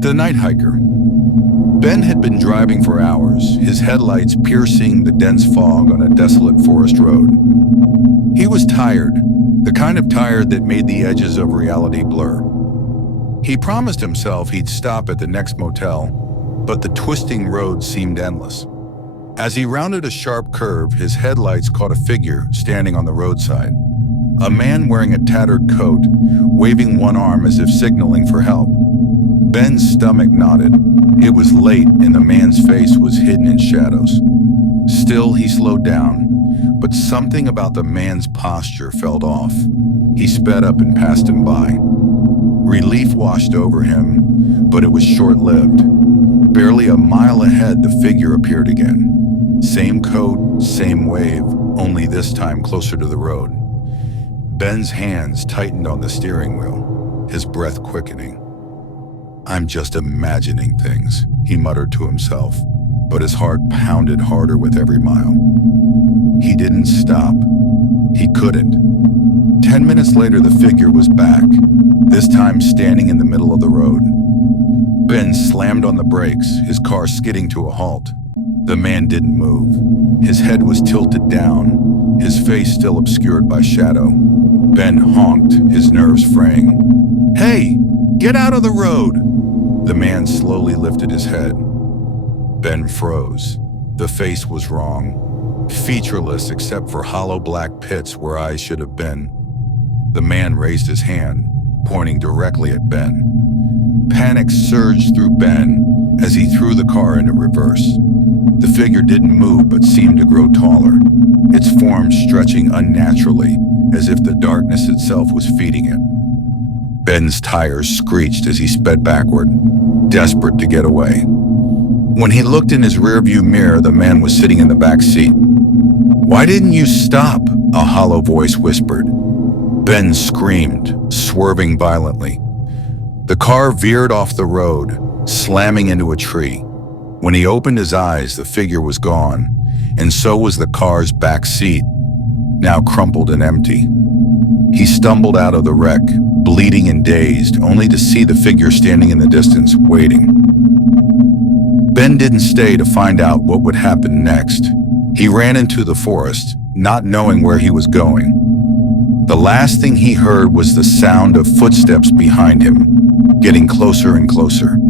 The night hiker. Ben had been driving for hours, his headlights piercing the dense fog on a desolate forest road. He was tired, the kind of tired that made the edges of reality blur. He promised himself he'd stop at the next motel, but the twisting road seemed endless. As he rounded a sharp curve, his headlights caught a figure standing on the roadside. A man wearing a tattered coat, waving one arm as if signaling for help. Ben's stomach knotted. It was late and the man's face was hidden in shadows. Still, he slowed down, but something about the man's posture felt off. He sped up and passed him by. Relief washed over him, but it was short-lived. Barely a mile ahead, the figure appeared again. Same coat, same wave, only this time closer to the road. Ben's hands tightened on the steering wheel, his breath quickening. "I'm just imagining things," he muttered to himself, but his heart pounded harder with every mile. He didn't stop. He couldn't. 10 minutes later, the figure was back, this time standing in the middle of the road. Ben slammed on the brakes, his car skidding to a halt. The man didn't move. His head was tilted down, his face still obscured by shadow. Ben honked, his nerves fraying. "Hey, get out of the road!" The man slowly lifted his head. Ben froze. The face was wrong, featureless except for hollow black pits where eyes should have been. The man raised his hand, pointing directly at Ben. Panic surged through Ben as he threw the car into reverse. The figure didn't move but seemed to grow taller, its form stretching unnaturally, as if the darkness itself was feeding it. Ben's tires screeched as he sped backward, desperate to get away. When he looked in his rearview mirror, the man was sitting in the back seat. "Why didn't you stop?" a hollow voice whispered. Ben screamed, swerving violently. The car veered off the road, slamming into a tree. When he opened his eyes, the figure was gone, and so was the car's back seat, now crumpled and empty. He stumbled out of the wreck, bleeding and dazed, only to see the figure standing in the distance, waiting. Ben didn't stay to find out what would happen next. He ran into the forest, not knowing where he was going. The last thing he heard was the sound of footsteps behind him, getting closer and closer.